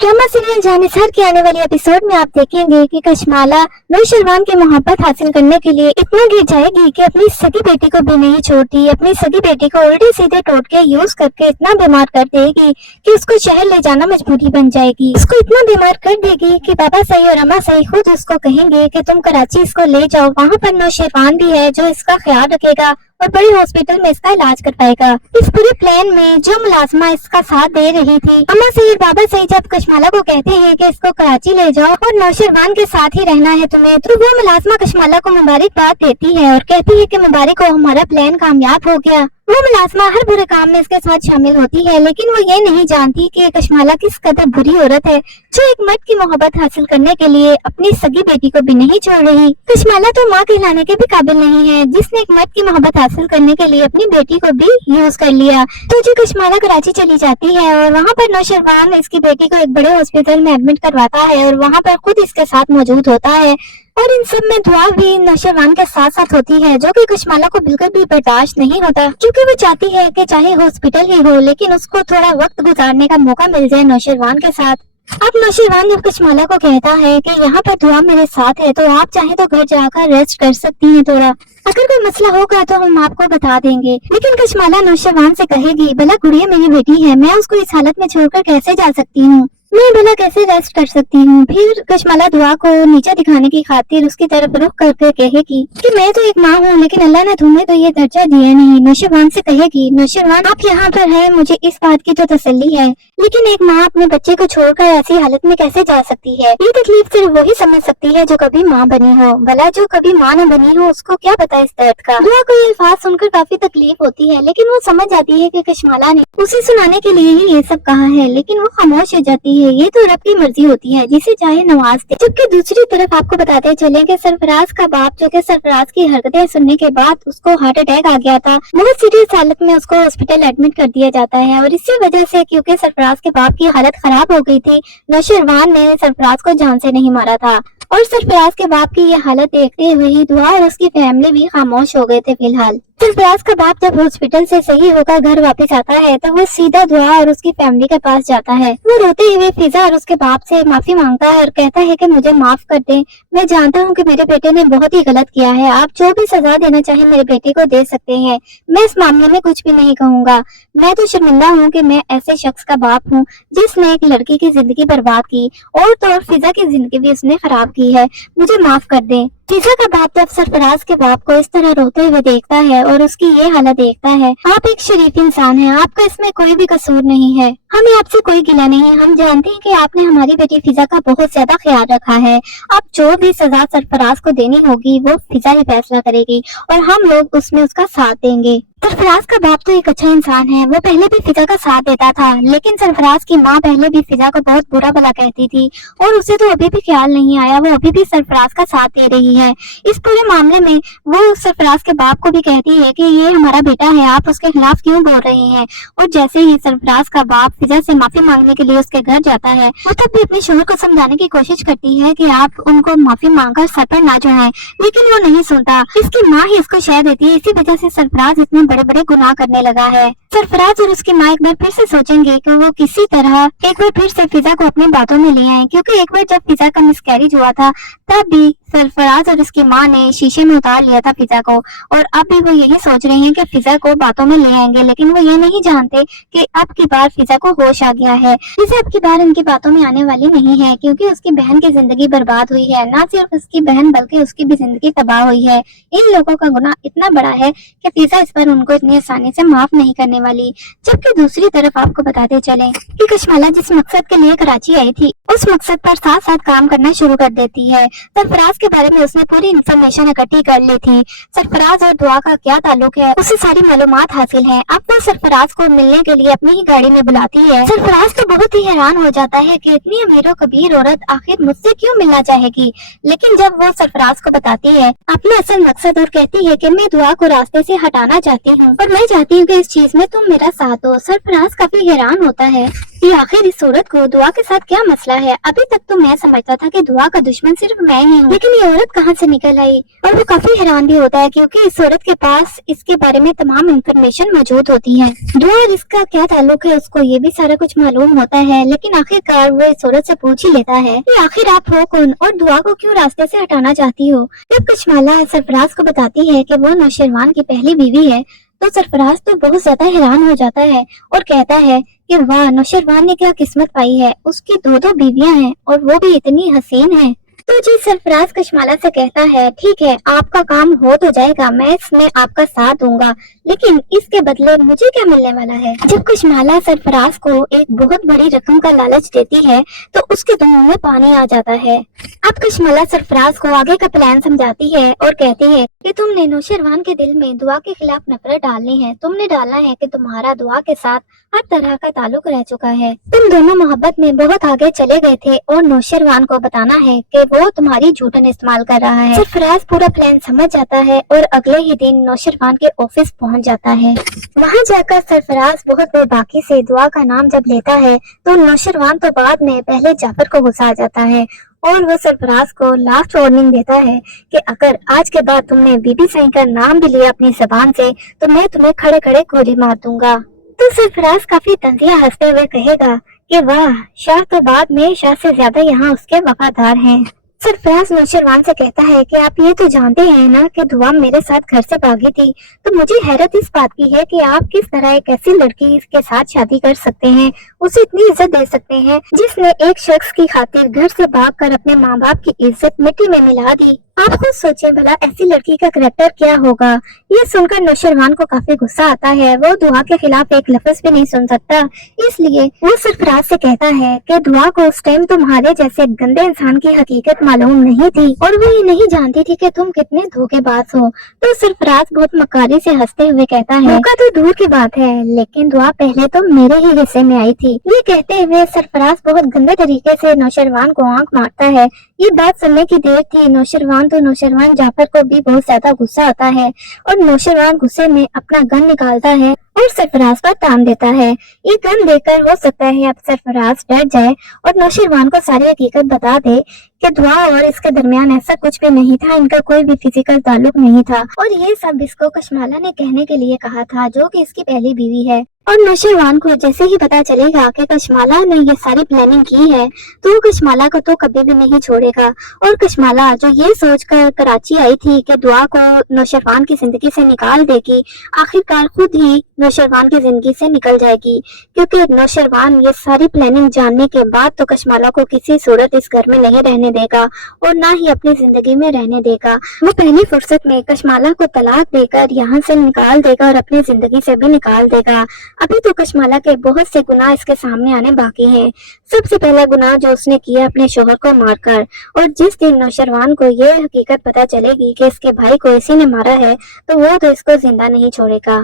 Drama serial Jannisar के आने वाले एपिसोड में आप देखेंगे कि कशमाला नौशरवान की मोहब्बत हासिल करने के लिए इतना गिर जाएगी कि अपनी सगी बेटी को भी नहीं छोड़ती, अपनी सगी बेटी को उल्टे सीधे टोटके यूज करके इतना बीमार कर देगी कि उसको शहर ले जाना मजबूरी बन जाएगी। उसको इतना बीमार कर देगी कि बाबा सही और अम्मा सही खुद उसको कहेंगे कि तुम कराची इसको ले जाओ, वहाँ पर नौशरवान भी है जो इसका ख्याल रखेगा और बड़े हॉस्पिटल में इसका इलाज कर पाएगा। इस पूरे प्लान में जो मुलाजमा इसका साथ दे रही थी, अम्मा सईद बाबा सईद जब कशमाला को कहते हैं कि इसको कराची ले जाओ और नौशरवान के साथ ही रहना है तुम्हें, तो वो मुलाजमा कशमाला को मुबारकबाद देती है और कहती है कि मुबारक हो, हमारा प्लान कामयाब हो गया। वो मुलाजमा हर बुरे काम में इसके साथ शामिल होती है, लेकिन वो ये नहीं जानती कि कशमाला किस कदर बुरी औरत है जो एक मर्द की मोहब्बत हासिल करने के लिए अपनी सगी बेटी को भी नहीं छोड़ रही। कशमाला तो माँ कहलाने के भी काबिल नहीं है जिसने एक मर्द की मोहब्बत हासिल करने के लिए अपनी बेटी को भी यूज कर लिया। तो जो कशमाला कराची चली जाती है और वहाँ पर नौशरवान इसकी बेटी को एक बड़े हॉस्पिटल में एडमिट करवाता है और वहाँ पर खुद इसके साथ मौजूद होता है और इन सब में दुआ भी नौशरवान के साथ साथ होती है, जो कि कशमाला को बिल्कुल भी बर्दाश्त नहीं होता, क्योंकि वो चाहती है कि चाहे हॉस्पिटल ही हो लेकिन उसको थोड़ा वक्त गुजारने का मौका मिल जाए नौशरवान के साथ। अब नौशरवान जब कशमाला को कहता है कि यहाँ पर दुआ मेरे साथ है तो आप चाहे तो घर जाकर रेस्ट कर सकती हैं थोड़ा, अगर कोई मसला होगा तो हम आपको बता देंगे। लेकिन कशमाला नौशरवान से कहेगी, भला गुड़िया मेरी बेटी है, मैं उसको इस हालत में छोड़कर कैसे जा सकती हूँ, मैं भला कैसे रेस्ट कर सकती हूँ। फिर कशमाला दुआ को नीचे दिखाने की खातिर उसकी तरफ रुख करके कहेगी कि मैं तो एक माँ हूँ लेकिन अल्लाह ने तुम्हें तो ये दर्जा दिया नहीं। नौशरवान से कहेगी, नौशरवान आप यहाँ पर है, मुझे इस बात की तो तसल्ली है, लेकिन एक माँ अपने बच्चे को छोड़कर ऐसी हालत में कैसे जा सकती है। ये तकलीफ सिर्फ वही समझ सकती है जो कभी माँ बनी हो, भला जो कभी माँ न बनी हो उसको क्या पता इस दर्द का। दुआ को ये अल्फाज सुनकर काफी तकलीफ होती है, लेकिन वो समझ जाती है कि कशमाला ने उसे सुनाने के लिए ही ये सब कहा है, लेकिन वो खामोश हो जाती है। ये तो रब की मर्जी होती है, जिसे चाहे नवाज दे। जबकि दूसरी तरफ आपको बताते चले कि सरफराज का बाप, जो कि सरफराज की हरकतें सुनने के बाद उसको हार्ट अटैक आ गया था, बहुत सीरियस हालत में उसको हॉस्पिटल एडमिट कर दिया जाता है और इसी वजह से, क्योंकि सरफराज के बाप की हालत खराब हो गई थी, नौशरवान ने सरफराज को जान से नहीं मारा था। और सरफराज के बाप की ये हालत देखते हुए ही दुआ और उसकी फैमिली भी खामोश हो गए थे। फिलहाल सरफराज का बाप जब हॉस्पिटल से सही होकर घर वापस आता है तो वो सीधा दुआ और उसकी फैमिली के पास जाता है। वो रोते हुए फिजा और उसके बाप से माफी मांगता है और कहता है कि मुझे माफ कर दें, मैं जानता हूँ कि मेरे बेटे ने बहुत ही गलत किया है, आप जो भी सजा देना चाहे मेरे बेटे को दे सकते हैं, मैं इस मामले में कुछ भी नहीं कहूँगा। मैं तो शर्मिंदा हूँ कि मैं ऐसे शख्स का बाप हूँ जिसने एक लड़की की जिंदगी बर्बाद की और तो और फिजा की जिंदगी भी उसने खराब की है, मुझे माफ कर दें। फिजा का बाप जब सरफराज के बाप को इस तरह रोते हुए देखता है और उसकी ये हालत देखता है, आप एक शरीफ इंसान हैं, आपका इसमें कोई भी कसूर नहीं है, हमें आपसे कोई गिला नहीं है, हम जानते हैं कि आपने हमारी बेटी फिजा का बहुत ज्यादा ख्याल रखा है, अब जो भी सजा सरफराज को देनी होगी वो फिजा ही फैसला करेगी और हम लोग उसमें उसका साथ देंगे। सरफराज का बाप तो एक अच्छा इंसान है, वो पहले भी फिजा का साथ देता था, लेकिन सरफराज की माँ पहले भी फिजा को बहुत बुरा भला कहती थी और उसे तो अभी भी ख्याल नहीं आया, वो अभी भी सरफराज का साथ दे रही है। इस पूरे मामले में वो सरफराज के बाप को भी कहती है कि ये हमारा बेटा है, आप उसके खिलाफ क्यों बोल रहे हैं। और जैसे ही सरफराज का बाप फिजा से माफी मांगने के लिए उसके घर जाता है, वो तब भी अपने शोहर को समझाने की कोशिश करती है कि आप उनको माफी मांगकर सर पर ना चढ़ाएं, लेकिन वो नहीं सुनता। इसकी माँ ही इसको शह देती है, इसी वजह से सरफराज इतने बड़े बड़े गुनाह करने लगा है। सरफराज और उसकी माँ एक बार फिर से सोचेंगे कि वो किसी तरह एक बार फिर से फिजा को अपनी बातों में ले आए, क्योंकि एक बार जब फिजा का मिसकैरेज हुआ था तब भी सरफराज और उसकी माँ ने शीशे में उतार लिया था फिजा को, और अब भी वो यही सोच रहे हैं कि फिजा को बातों में ले आएंगे, लेकिन वो ये नहीं जानते कि अब की बार फिजा को होश आ गया है। फिजा अब की बार इनकी बातों में आने वाली नहीं है, क्योंकि उसकी बहन की जिंदगी बर्बाद हुई है, ना सिर्फ उसकी बहन बल्कि उसकी भी जिंदगी तबाह हुई है। इन लोगों का गुनाह इतना बड़ा है कि फिजा इस पर उनको इतनी आसानी से माफ नहीं करने वाली। जबकि दूसरी तरफ आपको बताते चले कि कशमाला जिस मकसद के लिए कराची आई थी उस मकसद पर साथ साथ काम करना शुरू कर देती है। सरफराज के बारे में उसने पूरी इन्फॉर्मेशन इकट्ठी कर ली थी, सरफराज और दुआ का क्या ताल्लुक है उसे सारी मालूमात हासिल है। अब वो सरफराज को मिलने के लिए अपनी ही गाड़ी में बुलाती है। सरफराज तो बहुत ही हैरान हो जाता है कि इतनी अमीर कबीर औरत आखिर मुझसे क्यों मिलना चाहेगी, लेकिन जब वो सरफराज को बताती है अपना असल मकसद और कहती है कि मैं दुआ को रास्ते से हटाना चाहती हूँ और मैं चाहती हूँ कि इस चीज में तुम मेरा साथ दो, सरफराज काफी हैरान होता है। कि आखिर इस औरत को दुआ के साथ क्या मसला है। अभी तक तो मैं समझता था कि दुआ का दुश्मन सिर्फ मैं ही हूँ, लेकिन ये औरत कहाँ से निकल आई। और वो काफी हैरान भी होता है क्योंकि इस औरत के पास इसके बारे में तमाम इन्फॉर्मेशन मौजूद होती है। दुआ और इसका क्या ताल्लुक है उसको ये भी सारा कुछ मालूम होता है, लेकिन आखिरकार वो इस औरत से पूछ ही लेता है कि आखिर आप हो कौन और दुआ को क्यों रास्ते से हटाना चाहती हो। जब कशमाला सरफराज को बताती है कि वो नौशरवान की पहली बीवी है तो सरफराज तो बहुत ज्यादा हैरान हो जाता है और कहता है कि वाह, नौशरवान ने क्या किस्मत पाई है, उसकी दो बीवियां हैं और वो भी इतनी हसीन हैं। तो जी सरफराज कशमाला से कहता है ठीक है, आपका काम हो तो जाएगा, मैं इसमें आपका साथ दूंगा, लेकिन इसके बदले मुझे क्या मिलने वाला है। जब कशमाला सरफराज को एक बहुत बड़ी रकम का लालच देती है तो उसके दोनों में पानी आ जाता है। अब कशमाला सरफराज को आगे का प्लान समझाती है और कहती है कि तुमने नौशरवान के दिल में दुआ के खिलाफ नफरत डालनी है। तुमने डालना है कि तुम्हारा दुआ के साथ हर तरह का ताल्लुक रह चुका है, तुम दोनों मोहब्बत में बहुत आगे चले गए थे और नौशरवान को बताना है कि वो तुम्हारी झूठन इस्तेमाल कर रहा है। सरफराज पूरा प्लान समझ जाता है और अगले ही दिन नौशरवान के ऑफिस पहुंच जाता है। वहां जाकर सरफराज बहुत बेबाकी से दुआ का नाम जब लेता है तो नौशरवान तो बाद में पहले जाफर को गुस्सा आ जाता है और वो सरफराज को लास्ट वार्निंग देता है कि अगर आज के बाद तुमने बीबी सही का नाम भी लिया अपनी जबान से तो मैं तुम्हें खड़े खड़े गोली मार दूंगा। तो सरफराज काफी तंजिया हंसते हुए कहेगा कि वाह, शाह तो बाद में शाह से ज्यादा यहाँ उसके वफादार हैं। सरफराज नौशरवान से कहता है कि आप ये तो जानते हैं ना कि दुआ मेरे साथ घर से भागी थी, तो मुझे हैरत इस बात की है कि आप किस तरह एक ऐसी लड़की के साथ शादी कर सकते हैं, उसे इतनी इज्जत दे सकते हैं जिसने एक शख्स की खातिर घर से भागकर अपने माँ बाप की इज्जत मिट्टी में मिला दी। आप खुद सोचें भला ऐसी लड़की का करैक्टर क्या होगा। ये सुनकर नौशरवान को काफी गुस्सा आता है, वो दुआ के खिलाफ एक लफ्ज भी नहीं सुन सकता, इसलिए वो सरफराज से कहता है कि दुआ को उस टाइम तुम्हारे जैसे गंदे इंसान की हकीकत मालूम नहीं थी और वो ये नहीं जानती थी कि तुम कितने धोखेबाज हो। तो सरफराज बहुत मक्कारी से हंसते हुए कहता है धोखा तो दूर की बात है, लेकिन दुआ पहले तो मेरे ही हिस्से में आई थी। ये कहते हुए सरफराज बहुत गंदे तरीके से नौशरवान को आंख मारता है। ये बात सुनने की देर थी नौशरवान जाफर को भी बहुत ज्यादा गुस्सा आता है और नौशरवान गुस्से में अपना गन निकालता है और सरफराज पर तान देता है। ये गन देकर हो सकता है अब सरफराज डर जाए और नौशरवान को सारी हकीकत बता दे कि दुआ और इसके दरमियान ऐसा कुछ भी नहीं था, इनका कोई भी फिजिकल ताल्लुक नहीं था और ये सब इसको कशमाला ने कहने के लिए कहा था जो कि इसकी पहली बीवी है। और नौशरवान को जैसे ही पता चलेगा कि कशमाला ने ये सारी प्लानिंग की है तो वो कशमाला को तो कभी भी नहीं छोड़ेगा और कशमाला जो ये सोचकर कराची आई थी कि दुआ को नौशरवान की जिंदगी से निकाल देगी, आखिरकार खुद ही नौशरवान की जिंदगी से निकल जाएगी, क्योंकि नौशरवान ये सारी प्लानिंग जानने के बाद तो कशमाला को किसी सूरत इस घर में नहीं रहने देगा और ना ही अपनी जिंदगी में रहने देगा। वो पहली फुर्सत में कशमाला को तलाक देकर यहाँ से निकाल देगा और अपनी जिंदगी से भी निकाल देगा। अभी तो कशमाला के बहुत से गुनाह इसके सामने आने बाकी हैं। सबसे पहला गुनाह जो उसने किया अपने शोहर को मारकर, और जिस दिन नौशरवान को ये हकीकत पता चलेगी कि इसके भाई को इसी ने मारा है तो वो तो इसको जिंदा नहीं छोड़ेगा।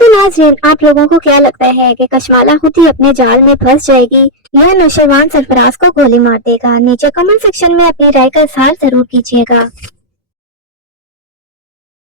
तो नाज़रीन, आप लोगों को क्या लगता है कि कशमाला खुद ही अपने जाल में फंस जाएगी या नौशरवान सरफराज को गोली मार देगा? नीचे कमेंट सेक्शन में अपनी राय का इजहार जरूर कीजिएगा।